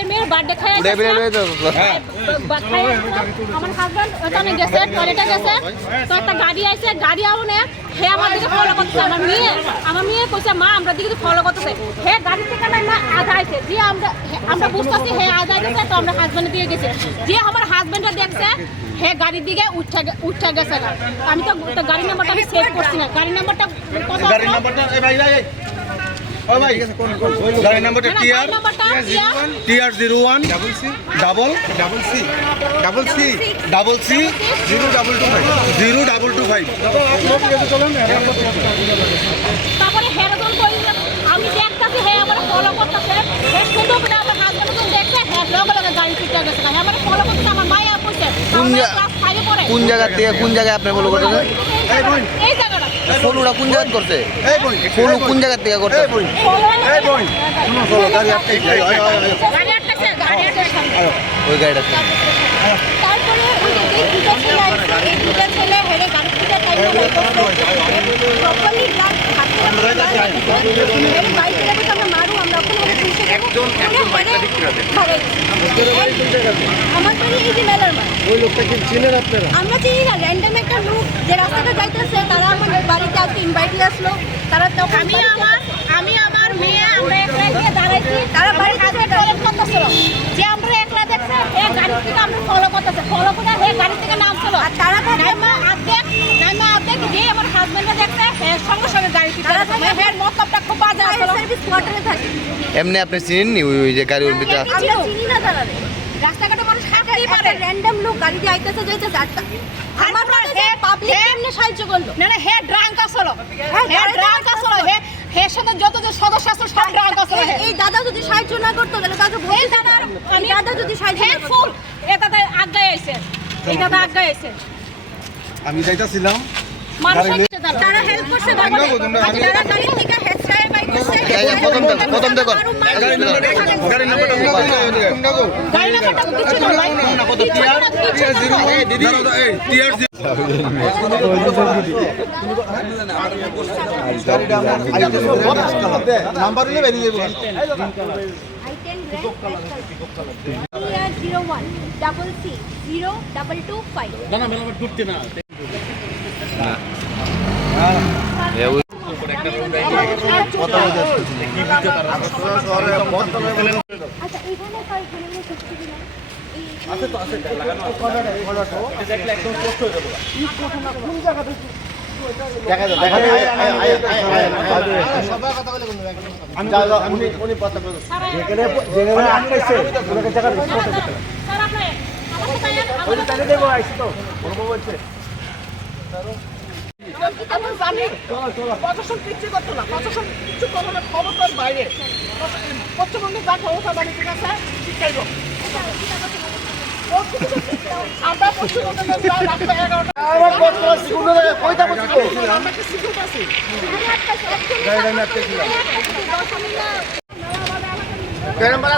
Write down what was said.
ভাইয়ের মেয়ের বার্থডে তো। আমার ওখানে গেছে টয়লেটে গেছে। তো একটা গাড়ি আইছে গাড়ি আউনে হে আমার দিকে ফলো করতেছে। আমার মেয়ে আমার মেয়ে কইছে মা আমরা দিকে ফলো করতেছে। হে গাড়ি থেকে না না আধা আইছে। যে আমরা আমরা বুঝতেছি হে আধা গেছে তো আমরা হাজবেন্ডের দিকে গেছি। যে আমার হাজবেন্ডটা দেখছে হে গাড়ির দিকে উঠা উঠা গেছে। আমি তো গাড়ি নাম্বারটা আমি সেভ করছি না। গাড়ি নাম্বারটা কত গাড়ির নাম্বারটা এই ভাই ভাই গাড়ি নাম্বারটা TR TR zero one double C. Double double C. Double C double C. Zero double two five. Zero double two five. আমি দেখতাছি হে আমার ফলো করতেছে। সুন্দর করে আমার হাজবেন্ড দেখছে হে লগে লগে গাড়ি পিটা গেছে আমার ফলো করতেছে আমার মায়া কইছে। কোন জা- ক্লাস 5 পড়ে। কোন জায়গা থেকে কোন জায়গায় আপনি ফলো করতেছেন এই জায়গাটা, এই জায়গাটা ফলোটা কোন জায়গা করছে? এই বই ফলো কোন জায়গা থেকে করতে এই বই ফলো এই বই শুনো চলো গাড়ি আটকে গাড়ি আটকাছে গাড়ি আটকাছে। ওই গাড়িটা একজন একজন বাইক আমার বাড়ি এই যে মেলার মাঠ ওই লোকটা কি চিনেন আপনারা? আমরা চিনি না র্যান্ডম একটা লোক যে রাস্তাটা যাইতেছে তারা আমাদের বাড়িতে আজকে ইনভাইট আসলো। তারা তখন আমি আমার আমি আমার মেয়ে আমরা একলা গিয়ে দাঁড়াইছি। তারা বাড়ি থেকে করতেছিল। যে আমরা একলা দেখছে এ গাড়ি থেকে আমরা ফলো করতেছে। ফলো করে হে গাড়ি থেকে নামছিল। আর তারা নাইমা অর্ধেক নাইমা অর্ধেক যে আমার হাজবেন্ডে দেখছে সঙ্গে সঙ্গে মতলবটা খুব বাজে আসলো। সার্ভিস কোয়ার্টারে থাকে। এমনি আপনি চিনেননি ওই ওই যে গাড়ির ভিতরে আমরা চিনি না তারা রাস্তাঘাটে মানুষ হাঁটতেই পারে। র্যান্ডম লোক গাড়ি দিয়ে আইতেছে যাইতেছে। আর আমার মতে যে পাবলিক কেমনে সাহায্য করল? না না হে ড্রাঙ্ক আসলো। হে ড্রাঙ্ক আসলো। হে হে সাথে যত যে সদস্য আসলো সব ড্রাঙ্ক আসলো। হে এই দাদা যদি সাহায্য না করতো তাহলে তাকে বলতে দাদা আমি দাদা যদি সাহায্য হে না করতো। ফুল এ দাদা আগে আইছে। আইছে। আমি যাইতাছিলাম। তারা হেল্প করছে না, তারা গাড়ি থেকে হেডসায় বাইক করছে প্রথম দেখো, প্রথম নাম্বারটা গাড়ির নাম্বারটা কোনটা কোনটা গাড়ি নাম্বারটা কিছু না ভাই কিছু না কিছু না ভাই। এই টিআর নাম্বার হলে বেরিয়ে যাবে zero one double C zero double two five এ ওই আচ্ছা এখানে কয়েকজন এমনি সত্যি কিনা এই দেখা যায় দেখা যায় উনি উনি কথা বলছেন যেখানে যেখানে আটকাইছে ওনাকে জায়গা স্যার আপনি আমার সাথে আইন, আমার ওই টাকা দেবো আইছি তো বলব বলছে আমি জানি প্রশাসন কিচ্ছু করতো না প্রশাসন কিচ্ছু করল না ক্ষমতার বাইরে পশ্চিমবঙ্গে যা ক্ষমতা বাড়ি ঠিক আছে? শিখাইব আমরা পশ্চিমবঙ্গে যা রাস্তা এগারোটা আমার আমরা কি আছি কে নাম্বার